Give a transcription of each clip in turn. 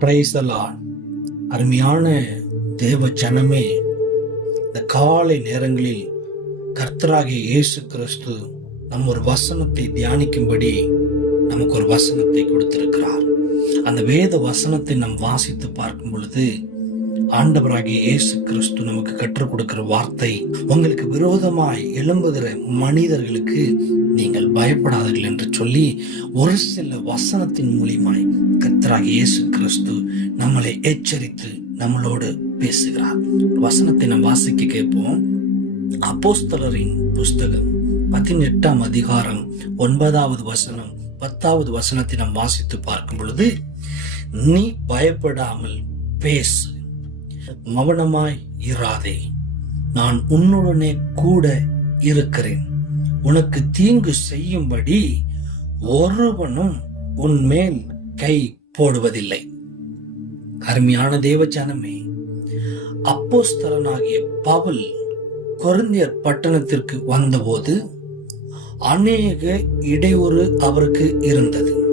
பிரைசலான் அருமையான தேவ ஜனமே இந்த காலை நேரங்களில் கர்த்தராகிய இயேசு கிறிஸ்து நம் ஒரு வசனத்தை தியானிக்கும்படி நமக்கு ஒரு வசனத்தை கொடுத்திருக்கிறார். அந்த வேத வசனத்தை நாம் வாசித்து பார்க்கும் பொழுது ஆண்டவராகிய இயேசு கிறிஸ்து நமக்கு கற்றுக் கொடுக்கிற வார்த்தை உங்களுக்கு விரோதமாய் எழும்புகிற மனிதர்களுக்கு நீங்கள் பயப்படாதீர்கள் என்று சொல்லி ஒரு சில வசனத்தின் மூலியமாய் கர்த்தராகிய இயேசு கிறிஸ்து நம்மளை எச்சரித்து நம்மளோடு பேசுகிறார். வசனத்தை நாம் வாசிக்க கேட்போம். அப்போஸ்தலரின் புஸ்தகம் பதினெட்டாம் அதிகாரம் ஒன்பதாவது வசனம் பத்தாவது வசனத்தை நாம் வாசித்து பார்க்கும் பொழுது நீ பயப்படாமல் பேசு மௌனமாய் இராதே. நான் உன்னுடனே கூட இருக்கிறேன். உனக்கு தீங்கு செய்யும்படி ஒருவனும் உன் மேல் கை போடுவதில்லை. அருமையான தேவஜானமே அப்போஸ்தலனாகிய பவுல் கொரிந்தியர் பட்டணத்திற்கு வந்தபோது அநேக இடையூறு அவருக்கு இருந்தது.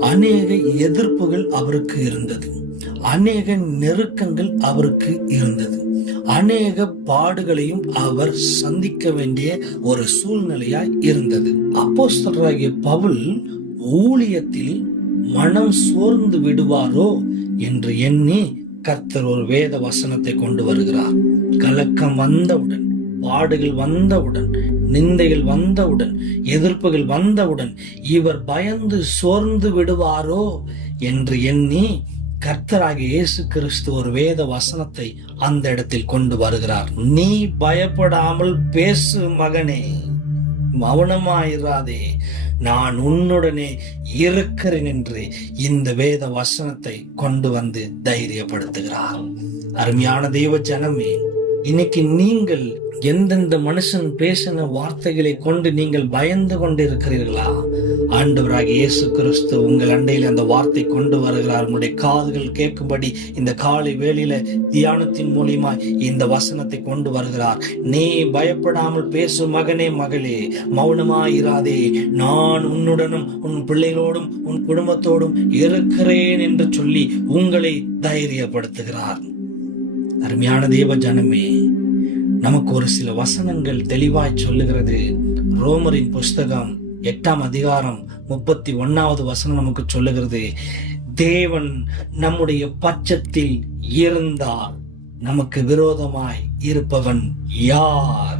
அநேக எதிர்ப்புகள் அவருக்கு இருந்தது. அநேக நெருக்கங்கள் அவருக்கு இருந்தது. அநேக பாடுகளையும் அவர் சந்திக்க வேண்டிய ஒரு சூழ்நிலையாய் இருந்தது. அப்போஸ்தலராகிய பவுல் ஊழியத்தில் மனம் சோர்ந்து விடுவாரோ என்று எண்ணி கர்த்தர் ஒரு வேத வசனத்தை கொண்டு வருகிறார். கலக்கம் வந்தவுடன் பாடுகள் வந்தவுடன் நிந்தைகள் வந்தவுடன் எதிர்ப்புகள் வந்தவுடன் இவர் பயந்து சோர்ந்து விடுவாரோ என்று எண்ணி கர்த்தராகிய இயேசு கிறிஸ்து ஒரு வேத வசனத்தை அந்த இடத்தில் கொண்டு வருகிறார். நீ பயப்படாமல் பேசு மகனே மௌனமாயிராதே. நான் உன்னுடனே இருக்கிறேன் என்று இந்த வேத வசனத்தை கொண்டு வந்து தைரியப்படுத்துகிறார். அருமையான தெய்வ ஜனமே இன்னைக்கு நீங்கள் எந்தெந்த மனுஷன் பேசின வார்த்தைகளை கொண்டு நீங்கள் பயந்து கொண்டு இருக்கிறீர்களா ஆண்டவராக இயேசு கிறிஸ்து உங்கள் அண்டையில் அந்த வார்த்தை கொண்டு வருகிறார். உங்களுடைய காதுகள் கேட்கும்படி இந்த காலை வேளையில தியானத்தின் மூலியமா இந்த வசனத்தை கொண்டு வருகிறார். நீ பயப்படாமல் பேசும் மகனே மகளே மௌனமாயிராதே. நான் உன்னுடனும் உன் பிள்ளைகளோடும் உன் குடும்பத்தோடும் இருக்கிறேன் என்று சொல்லி உங்களை தைரியப்படுத்துகிறார். அருமையான தேவ ஜனமே நமக்கு ஒரு சில வசனங்கள் தெளிவாய் சொல்லுகிறது. ரோமரின் புஸ்தகம் எட்டாம் அதிகாரம் முப்பத்தி ஒன்னாவது வசனம் நமக்கு சொல்லுகிறது. தேவன் நம்முடைய பட்சத்தில் இருந்தால் நமக்கு விரோதமாய் இருப்பவன் யார்?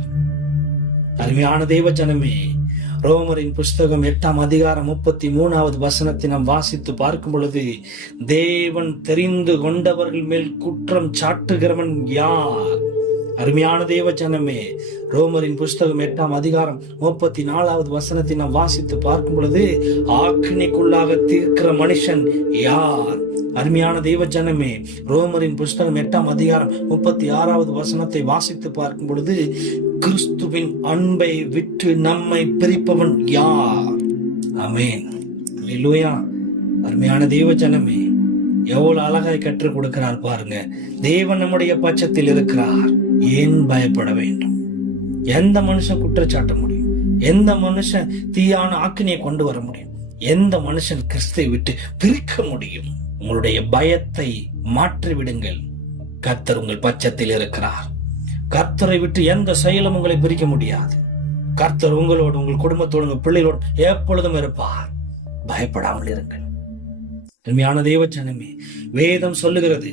அருமையான தேவ ஜனமே ரோமரின் புஸ்தகம் எட்டாம் அதிகாரம் முப்பத்தி மூணாவது வசனத்தை நாம் வாசித்து பார்க்கும் பொழுது தேவன் தெரிந்து கொண்டவர்கள் மேல் குற்றம் சாட்டுகிறவன் யார்? அருமையான தேவ ஜனமே ரோமரின் புஸ்தகம் எட்டாம் அதிகாரம் முப்பத்தி நாலாவது வசனத்தை நாம் வாசித்து பார்க்கும் பொழுது ஆக்கினிக்குள்ளாக தீர்க்கிற மனுஷன் யார்? அருமையான தெய்வ ஜனமே ரோமரின் புஸ்தகம் எட்டாம் அதிகாரம் முப்பத்தி ஆறாவது வசனத்தை வாசித்து பார்க்கும் பொழுது கிறிஸ்துவின் அன்பை விட்டு நம்மை பிரிப்பவன் யார்? அமேன் அல்லேலூயா அருமையான தெய்வ ஜனமே எவ்வளவு அழகாய் கற்றுக் கொடுக்கிறார் பாருங்க. தேவன் நம்முடைய பட்சத்தில் இருக்கிறார். ஏன் பயப்பட வேண்டும்? எந்த மனுஷன் குற்றச்சாட்ட முடியும்? எந்த மனுஷன் தீயான ஆக்கினியை கொண்டு வர முடியும்? எந்த மனுஷன் கிறிஸ்தை விட்டு பிரிக்க முடியும்? உங்களுடைய பயத்தை மாற்றிவிடுங்கள். கத்தர் உங்கள் பட்சத்தில் இருக்கிறார். கர்த்தரை விட்டு எந்த செயலும் உங்களை பிரிக்க முடியாது. கர்த்தர் உங்களோடு உங்கள் குடும்பத்தோடு உங்கள் பிள்ளைகளோடு எப்பொழுதும் இருப்பார். பயப்படாமல் இருங்கள். உண்மையான தெய்வச்சனமே வேதம் சொல்லுகிறது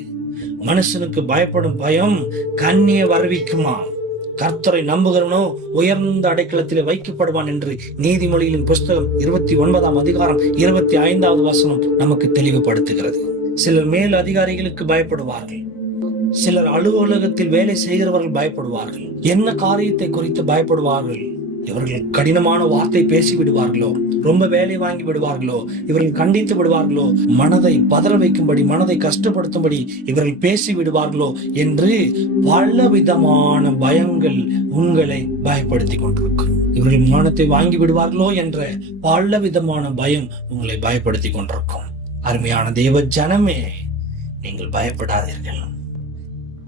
மனுஷனுக்கு பயப்படும் பயம் கண்ணிய வரவிக்குமா? கர்த்தரை நம்புகிறவனோ உயர்ந்த அடைக்கலத்திலே வைக்கப்படுவான் என்று நீதிமொழிகளின் புஸ்தகம் இருபத்தி ஒன்பதாம் அதிகாரம் இருபத்தி ஐந்தாவது வசனம் நமக்கு தெளிவுபடுத்துகிறது. சிலர் மேல் அதிகாரிகளுக்கு பயப்படுவார்கள். சிலர் அலுவலகத்தில் வேலை செய்கிறவர்கள் பயப்படுவார்கள். என்ன காரியத்தை குறித்து பயப்படுவார்கள்? இவர்கள் கடினமான வார்த்தை பேசி விடுவார்களோ ரொம்ப வேலை வாங்கி விடுவார்களோ? இவர்கள் கண்டித்து விடுவார்களோ? மனதை பதற வைக்கும்படி மனதை கஷ்டப்படுத்தும்படி இவர்கள் பேசி விடுவார்களோ என்று பல விதமான பயங்கள் உங்களை பயப்படுத்தி கொண்டிருக்கும். இவர்கள் மானத்தை வாங்கி விடுவார்களோ என்ற பல விதமான பயம் உங்களை பயப்படுத்தி கொண்டிருக்கும். அருமையான தெய்வ ஜனமே நீங்கள் பயப்படாதீர்கள்.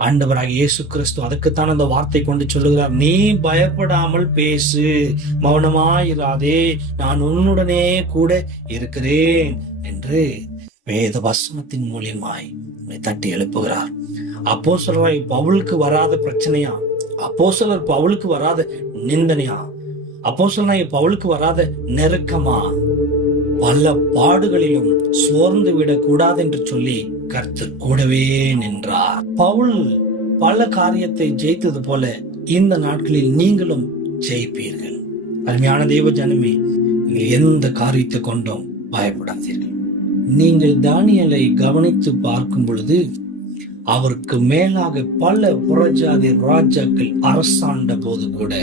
ஆண்டவராக இயேசு கிறிஸ்து அதுக்குத்தான் அந்த வார்த்தை கொண்டு சொல்லுகிறார். நீ பயப்படாமல் பேசு. மௌனமாயிராதே. நான் உன்னுடனே கூட இருக்கிறேன் என்று வேத வசனத்தின் மூலியமாய் தட்டி எழுப்புகிறார். அப்போ பவுலுக்கு வராத பிரச்சனையா? அப்போ பவுலுக்கு வராத நிந்தனையா? அப்போ பவுலுக்கு வராத நெருக்கமா? பல பாடுகளிலும் சோர்ந்து விடக்கூடாது என்று சொல்லி கர்த்தர் கூடவே நின்றார். பவுல் பல காரியத்தை ஜெயித்தது போல இந்த நாட்களில் நீங்களும் ஜெயிப்பீர்கள். அருமையான தெய்வ ஜனமே நீங்கள் எந்த காரியத்தை கொண்டும் பயப்படாதீர்கள். நீங்கள் தானியலை கவனித்து பார்க்கும் பொழுது அவருக்கு மேலாக பல புறஜாதி ராஜாக்கள் அரசாண்ட போது கூட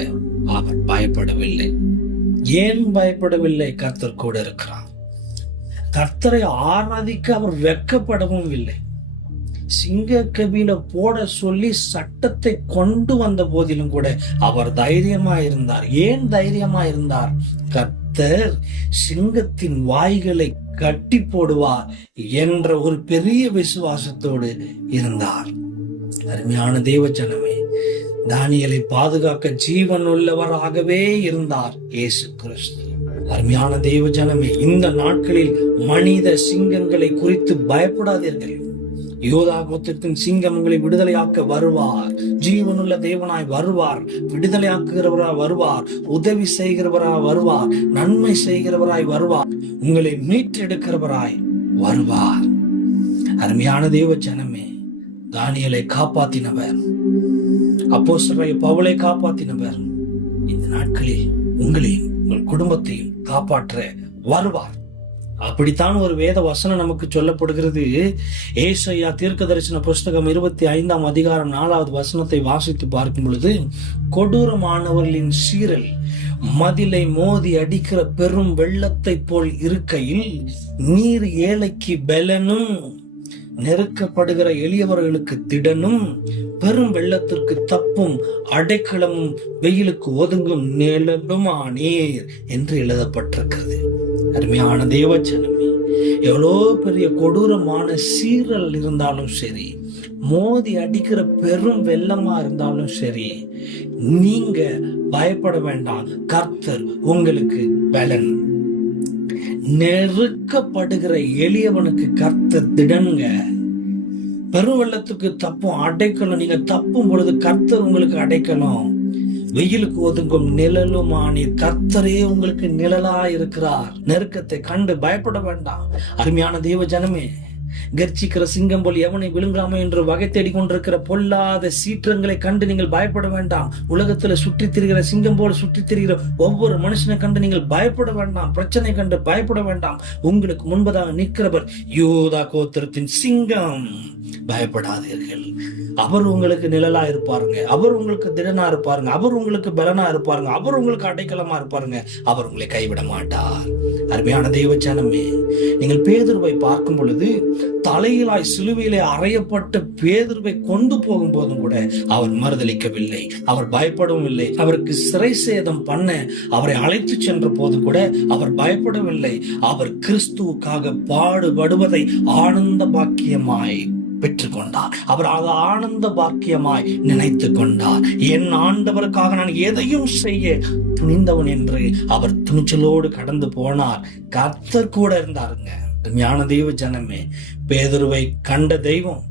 அவர் பயப்படவில்லை. ஏன் பயப்படவில்லை? கர்த்தர் கூட இருக்கிறார். கர்த்தரை ஆராதிக்க அவர் வெக்கப்படவும் இல்லை. சிங்க கபில போட சொல்லி சட்டத்தை கொண்டு வந்த போதிலும் கூட அவர் தைரியமா இருந்தார் ஏன் தைரியமா இருந்தார் கர்த்தர் சிங்கத்தின் வாய்களை கட்டி போடுவார் என்ற ஒரு பெரிய விசுவாசத்தோடு இருந்தார். அருமையான தேவச்சனமே தானியலை பாதுகாக்க ஜீவன் உள்ளவராகவே இருந்தார் இயேசு கிறிஸ்து. அருமையான தெய்வ ஜனமே இந்த நாட்களில் மனித சிங்கங்களை குறித்து பயப்படாதீர்கள். யோதா கோத்திரத்தின் சிங்கங்களை விடுதலையாக்க வருவார். ஜீவனுள்ள தேவனாய் வருவார். விடுதலையாக்குகிறவராய் வருவார். உதவி செய்கிறவராய் வருவார். நன்மை செய்கிறவராய் வருவார். உங்களை மீட்டெடுக்கிறவராய் வருவார். அருமையான தேவ ஜனமே தானியலை காப்பாத்தினவர். அப்போ பவுலை காப்பாத்தினவர். இந்த நாட்களில் உங்களையும் உங்கள் குடும்பத்தையும் காப்பாற்ற வருவார். அப்படித்தான் ஒரு வேத வசனம் நமக்கு சொல்லப்படுகிறது. ஏசையா தீர்க்க தரிசன புஸ்தகம் இருபத்தி ஐந்தாம் அதிகாரம் நாலாவது வசனத்தை வாசித்து பார்க்கும் பொழுது கொடூரமானவர்களின் சீரல் மதிலை மோதி அடிக்கிற பெரும் வெள்ளத்தை போல் இருக்கையில் நீர் ஏழைக்கு பலனும் நெருக்கப்படுகிற எளியவர்களுக்கு திடனும் பெரும் வெள்ளத்திற்கு தப்பும் அடைக்கலமும் வெயிலுக்கு ஒதுங்கும் நிலனுமானீர் என்று எழுதப்பட்டிருக்கிறது. அருமையான தேவச்சனமே எவ்வளோ பெரிய கொடூரமான சீரல் இருந்தாலும் சரி மோதி அடிக்கிற பெரும் வெள்ளமா இருந்தாலும் சரி நீங்க பயப்பட வேண்டாம். கர்த்தர் உங்களுக்கு பலன் நெருக்கப்படுகிற எளியவனுக்கு கர்த்தர் திடனுங்க. பெருவெள்ளத்துக்கு தப்பும் அடைக்கணும். நீங்க தப்பும் பொழுது கர்த்தர் உங்களுக்கு அடைக்கணும். வெயிலுக்கு ஒதுங்கும் நிழலும் ஆணி கர்த்தரே உங்களுக்கு நிழலா இருக்கிறார். நெருக்கத்தை கண்டு பயப்பட வேண்டாம். அருமையான தெய்வ ஜனமே கர்ச்சிக்கிற சிங்கம் போல் எவனை விழுங்காம என்று வகை தேடி கொண்டிருக்கிற பொல்லாத சீற்றங்களை கண்டு நீங்கள் பயப்பட வேண்டாம். உலகத்துல சுற்றித் திரிகிற சிங்கம் போல சுற்றித் திரிகிற ஒவ்வொரு மனுஷனை கண்டு நீங்கள் பயப்பட வேண்டாம். பிரச்சனை கண்டு பயப்பட வேண்டாம். உங்களுக்கு முன்பதாக நிற்கிறவர் யோதா கோத்திரத்தின் சிங்கம். பயப்படாதீர்கள். அவர் உங்களுக்கு நிழலா இருப்பாருங்க. அவர் உங்களுக்கு திடனா இருப்பாருங்க. அவர் உங்களுக்கு பலனா இருப்பாருங்க. அவர் உங்களுக்கு அடைக்கலமா இருப்பாருங்க. அவர் உங்களை கைவிட மாட்டார். அருமையான தெய்வ நீங்கள் பேதுருவை பார்க்கும் பொழுது தலையிலாய் சிலுவையிலே அறையப்பட்ட பேதுருவை கொண்டு போகும் போதும் கூட அவர் மறுதளிக்கவில்லை. அவர் பயப்படவும் இல்லை. அவருக்கு சிறை சேதம் பண்ண அவரை அழைத்து சென்ற போது கூட அவர் பயப்படவில்லை. அவர் கிறிஸ்துவுக்காக பாடுபடுவதை ஆனந்த பாக்கியமாய் பெற்றுக்கொண்டார். அவர் அது ஆனந்த பாக்கியமாய் நினைத்து கொண்டார். என் ஆண்டவருக்காக நான் எதையும் செய்ய துணிந்தவன் என்று அவர் துணிச்சலோடு கடந்து போனார். கர்த்தர் கூட இருந்தாருங்க. ஞான தெய்வ ஜனமே பேதுருவை கண்ட தெய்வம்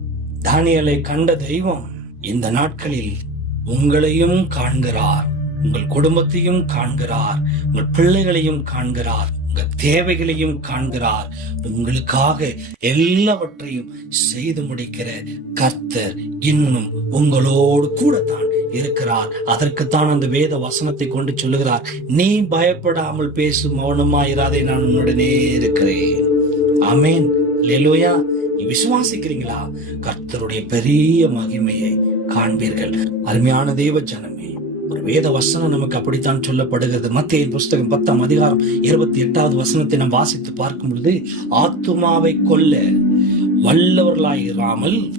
தானியலை கண்ட தெய்வம் இந்த நாட்களில் உங்களையும் காண்கிறார். உங்கள் குடும்பத்தையும் காண்கிறார். உங்கள் பிள்ளைகளையும் காண்கிறார். உங்கள் தேவைகளையும் காண்கிறார். உங்களுக்காக எல்லாவற்றையும் செய்து முடிக்கிற கர்த்தர் இன்னும் உங்களோடு கூடத்தான் இருக்கிறார். அதற்குத்தான் அந்த வேத வசனத்தை கொண்டு சொல்லுகிறார். நீ பயப்படாமல் பேசும் மௌனமாயிராதே நான் உன்னுடனே இருக்கிறேன். அமேன் லெலோயா விசுவாசிக்கிறீங்களா? கர்த்தருடைய பெரிய மகிமையை காண்பீர்கள். அருமையான தேவ ஜனமே ஒரு வேத வசனம் நமக்கு அப்படித்தான் சொல்லப்படுகிறது. மத்திய புஸ்தகம் பத்தாம் அதிகாரம் இருபத்தி எட்டாவது வசனத்தை நாம் வாசித்து பார்க்கும் பொழுது ஆத்துமாவை கொல்ல வல்லவர்களாயிராமல்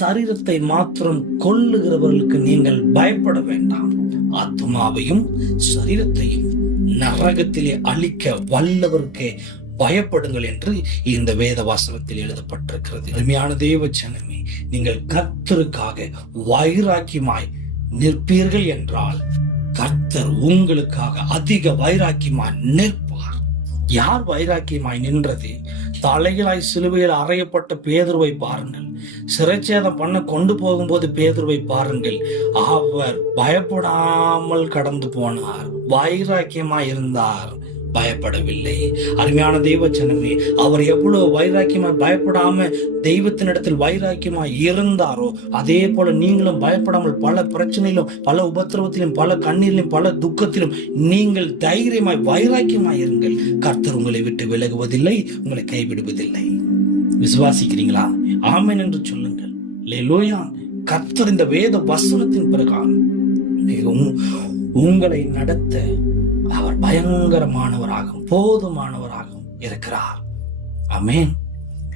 சரீரத்தை மாத்திரம் கொல்லுகிறவர்களுக்கு நீங்கள் பயப்பட வேண்டாம். ஆத்மாவையும் சரீரத்தையும் நரகத்திலே அழிக்க வல்லவருக்கே பயப்படுங்கள் என்று இந்த வேத வாசகத்தில் எழுதப்பட்டிருக்கிறது. அருமையான தேவ ஜனமே நீங்கள் கத்தருக்காக வைராக்கியமாய் நிற்பீர்கள் என்றால் கர்த்தர் உங்களுக்காக அதிக வைராக்கியமாய் நிற்பார். யார் வைராக்கியமாய் நின்றது? தலைகளாய் சிலுவையில் அறையப்பட்ட பேதுருவை பாருங்கள். சிறைச்சேதம் பண்ண கொண்டு போகும்போது பேதுருவை பாருங்கள். அவர் பயப்படாமல் கடந்து போனார். வைராக்கியமாய் இருந்தார். பயப்படவில்லை. அருமையான தெய்வ ஜனமே அவர் எவ்வளவு வைராக்கியமாய் பயப்படாம தெய்வத்தினிடத்தில் வைராக்கியமாய் இருந்தாரோ அதே போல நீங்களும் பயப்படாமல் பல பிரச்சனையிலும் பல உபத்திரவத்திலும் பல கண்ணீரிலும் பல துக்கத்திலும் நீங்கள் தைரியமாய் வைராக்கியமாய் இருங்கள். கர்த்தர் உங்களை விட்டு விலகுவதில்லை உங்களை கைவிடுவதில்லை. விசுவாசிக்கிறீங்களா? ஆமேன் என்று சொல்லுங்கள். லோயா கர்த்தர் இந்த வேத வசனத்தின் பிரகாரம் மிகவும் உங்களை நடத்த அவர் பயங்கரமானவராகவும் போதுமானவராகவும் இருக்கிறார். அமேன்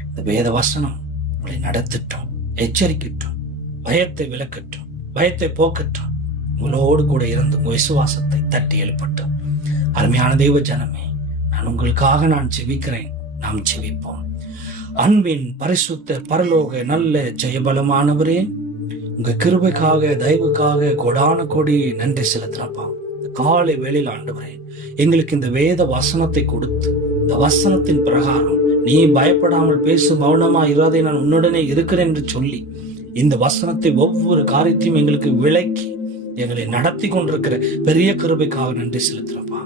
இந்த வேத வசனம் உங்களை நடத்தட்டும் எச்சரிக்கட்டும் பயத்தை விளக்கட்டும் பயத்தை போக்கட்டும். உங்களோடு கூட இருந்து உங்கள் விசுவாசத்தை தட்டி எழுப்பட்டும். அருமையான தெய்வ ஜனமே நான் உங்களுக்காக நான் செவிக்கிறேன் நாம் செவிப்போம் அன்பின் பரிசுத்த பரலோக நல்ல ஜெயபலமானவரே உங்க கிருபைக்காக தயவுக்காக கொடான கொடி நன்றி செலுத்துறப்பான் காலை வேளையில் ஆண்டவரே எங்களுக்கு இந்த வேத வசனத்தை கொடுத்து இந்த வசனத்தின் பிரகாரம் நீ பயப்படாமல் பேசும் மௌனமா இராதே நான் உன்னுடனே இருக்கிறேன் என்று சொல்லி இந்த வசனத்தை ஒவ்வொரு காரியத்தையும் எங்களுக்கு விளக்கி எங்களை நடத்தி கொண்டிருக்கிற பெரிய கிருபைக்காக நன்றி செலுத்துறப்பா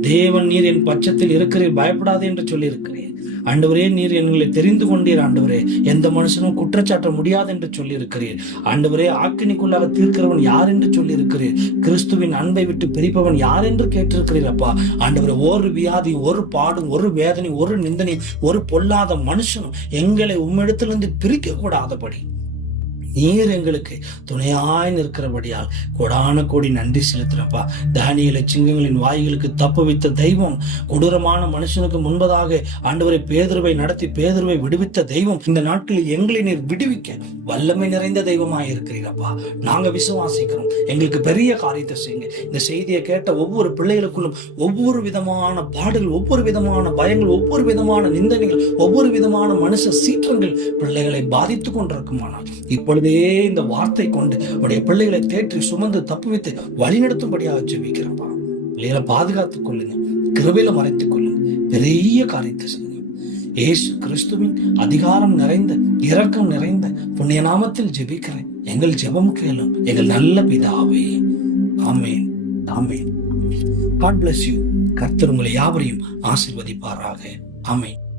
தேவன் நீர் என் பட்சத்தில் இருக்கிறீர் பயப்படாதே என்று சொல்லியிருக்கிறேன் ஆண்டவரே நீர் எங்களை தெரிந்து கொண்டீர் ஆண்டவரே. எந்த மனுஷனும் குற்றச்சாட்ட முடியாது என்று சொல்லி இருக்கிறீர் ஆண்டவரே ஆக்கினிக்குள்ளாக தீர்க்கிறவன் யார் என்று சொல்லியிருக்கிறீர். கிறிஸ்துவின் அன்பை விட்டு பிரிப்பவன் யார் என்று கேட்டிருக்கிறீர் அப்பா. ஆண்டவரே ஒரு வியாதி ஒரு பாடும் ஒரு வேதனை ஒரு நிந்தனை ஒரு பொல்லாத மனுஷனும் எங்களை உம்மிடத்திலிருந்து பிரிக்க கூடாதபடி நீர் எங்களுக்கு துணையாய் நிற்கிறபடியால் கொடான கோடி நன்றி செலுத்துறப்பா தானியலை சிங்கங்களின் வாய்களுக்கு தப்பு வைத்த தெய்வம் கொடூரமான மனுஷனுக்கு முன்பதாக ஆண்டவரை பேதர்வை நடத்தி பேதர்வை விடுவித்த தெய்வம் இந்த நாட்களில் எங்களை நீர் விடுவிக்க வல்லமை நிறைந்த தெய்வமாய் இருக்கிறீரப்பா. நாங்க விசுவாசிக்கிறோம். எங்களுக்கு பெரிய காரியத்தை செய்யுங்க. இந்த செய்தியை கேட்ட ஒவ்வொரு பிள்ளைகளுக்குள்ளும் ஒவ்வொரு விதமான பாடுகள் ஒவ்வொரு விதமான பயங்கள் ஒவ்வொரு விதமான நிந்தனைகள் ஒவ்வொரு விதமான மனுஷ சீற்றங்கள் பிள்ளைகளை பாதித்து கொண்டிருக்குமானால் இப்பொழுது இந்த வார்த்தை கொண்டு உடைய பிள்ளைகளை தேற்றி சுமந்து தப்புவித்து வழிநடத்தும்படியாக ஜெபிக்கிறப்பா பிள்ளைகளை பாதுகாத்துக் கொள்ளுங்க. கிருபையில மறைத்துக் கொள்ளுங்க. பெரிய காரியத்தை செய்யுங்க. ஏசு கிறிஸ்துவின் அதிகாரம் நிறைந்த இரக்கம் நிறைந்த புண்ணிய நாமத்தில் ஜெபிக்கிறேன். எங்கள் ஜெபம் கேளும். எங்கள் நல்ல பிதாவே. ஆமேன். ஆமேன். காட் பிளஸ் யூ கர்த்தர் உங்களை யாவரையும் ஆசிர்வதிப்பாராக. ஆமேன்.